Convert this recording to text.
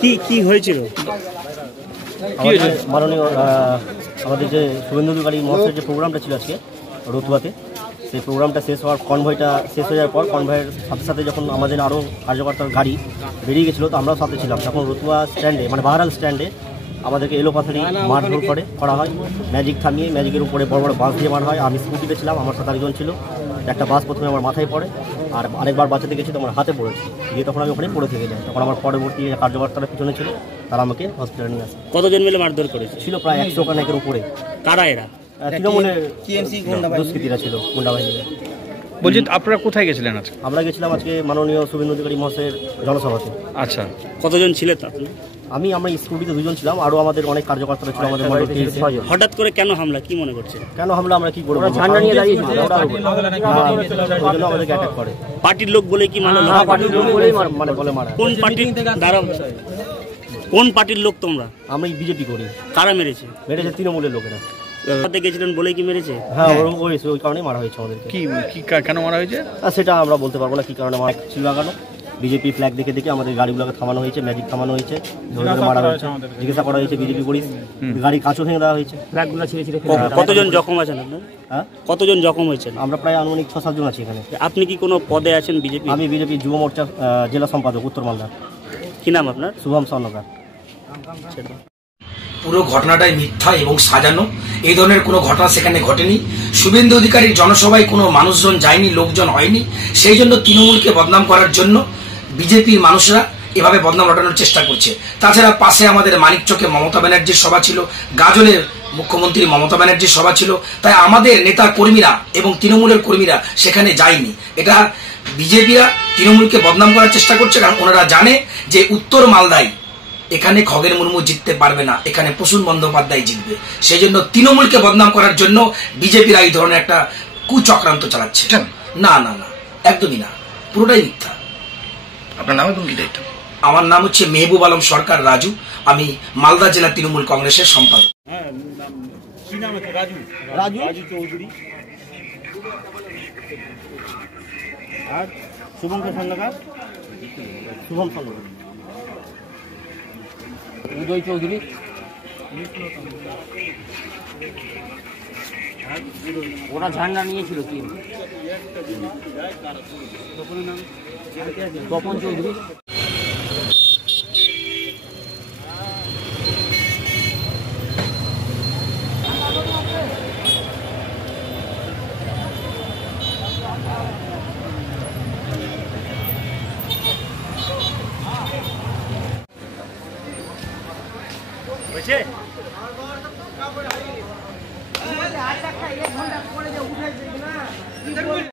কি কি হয়েছিল? মাননীয় আমাদের যে শুভেন্দু অধিকারী মহাশয়ের যে প্রোগ্রামটা ছিল আজকে রতুয়াতে, সেই প্রোগ্রামটা শেষ হওয়ার কনভয়টা শেষ হয়ে যাওয়ার পর কনভয়ের সাথে সাথে যখন আমাদের আরও কার্যকর্তার গাড়ি বেরিয়ে গেছিলো, তো আমরাও সাথে ছিলাম। তখন রতুয়া স্ট্যান্ডে মানে বাহারাল স্ট্যান্ডে আমাদেরকে এলোপাথারি মারধর করা হয়। ম্যাজিক থামিয়ে ম্যাজিকের উপরে বড় বড় বাস দিয়ে মারা হয়। আমি স্কুটিতে ছিলাম, আমার সাথে আরেকজন ছিল। একটা বাস প্রথমে আমার মাথায় পড়ে, আর আরেকবার বাঁচাতে গেছি তো আমার হাতে পড়েছে, দিয়ে তখন আমি ওখানে পড়ে থেকে যাই। তখন আমার পরবর্তী কার্যকর্তারা পিছনে ছিল, তারা আমাকে হসপিটালে নিয়ে আসে। কতজন মিলে মারধর করেছে? ছিল প্রায় 100 খানেকের উপরে। কারা এরা? তৃণমূলের দুষ্কৃতীরা ছিল, গুন্ডা বাহিনী। বলছি আপনারা কোথায় গেছিলেন আজকে? আমরা গেছিলাম আজকে মাননীয় শুভেন্দু অধিকারী মহাশয়ের জনসভাতে। আচ্ছা, কতজন ছিলেন আপনি? আমরা স্কুটিতে 2 জন ছিলাম, আরও আমাদের অনেক কার্যকর্তারা ছিল। আমাদের হঠাৎ করে কেন হামলা, কি মনে করছেন? কেন হামলা, আমরা কি করবো? ঝান্ডা নিয়ে দাঁড়িয়েছিল, আমাদেরকে অ্যাটাক করে। পার্টির লোক বলে কি মানে? পার্টির লোক বলেই মানে বলে মারা। কোন পার্টির? কোন পার্টির লোক তোমরা? আমি বিজেপি করি। কারা মেরেছে? তৃণমূলের লোকেরা। গেছিলেন বলে কি মেরেছে? হ্যাঁ, ওই কারণেই মারা হয়েছে আমাদেরকে। কি কেন মারা হয়েছে সেটা আমরা বলতে পারবো না কি কারণে মারা ছিল। লাগানো বিজেপি ফ্ল্যাগ দেখে দেখে আমাদের গাড়িগুলোকে থামানো হয়েছে, ম্যাজিক থামানো হয়েছে, মারা হয়েছে, জিজ্ঞাসা করা হয়েছে বিজেপি পুলিশ, গাড়ি কাঁচও ভেঙে দেওয়া হয়েছে, ফ্ল্যাগগুলো ছিঁড়ে ছিঁড়ে। কতজন জখম আছেন আপনার? হ্যাঁ, কতজন জখম হয়েছেন? আমরা প্রায় আনুমানিক 6-7 জন আছি এখানে। আপনি কি কোনো পদে আছেন বিজেপি? আমি বিজেপি যুব মোর্চা জেলা সম্পাদক, উত্তর মালদা। কি নাম আপনার? শুভম স্বর্ণকার। পুরো ঘটনাটাই মিথ্যা এবং সাজানো। এই ধরনের কোনো ঘটনা সেখানে ঘটেনি। শুভেন্দু অধিকারীর জনসভায় কোনো মানুষজন যায়নি, লোকজন হয়নি। সেই জন্য তৃণমূলকে বদনাম করার জন্য বিজেপির মানুষরা এভাবে বদনাম রটানোর চেষ্টা করছে। তাছাড়া পাশে আমাদের মানিকচকে মমতা ব্যানার্জির সভা ছিল, গাজলের মুখ্যমন্ত্রী মমতা ব্যানার্জির সভা ছিল। তাই আমাদের নেতা কর্মীরা এবং তৃণমূলের কর্মীরা সেখানে যায়নি। এটা বিজেপিরা তৃণমূলকে বদনাম করার চেষ্টা করছে, কারণ ওনারা জানে যে উত্তর মালদায় এখানে খগেন মুর্মু জিততে পারবে না, এখানে প্রসূন বন্দ্যোপাধ্যায় জিতবে। সেই জন্য তৃণমূলকে বদনাম করার জন্য বিজেপিরা এই ধরনের একটা কুচক্রান্ত চালাচ্ছে। না না না, একদমই না, পুরোটাই মিথ্যা। আপনার নাম এবং কি দায়িত্ব? আমার নাম হচ্ছে মেহবুব আলম সরকার রাজু। আমি মালদা জেলা তৃণমূল কংগ্রেসের সম্পাদক। রাজু চৌধুরী আর শুভঙ্কর স্বর্ণকার, শুভম স্বর্ণকার, উদয় চৌধুরী, ওরা ঝান্ডা নিয়েছিল কি? তপন চৌধুরী। হয়েছে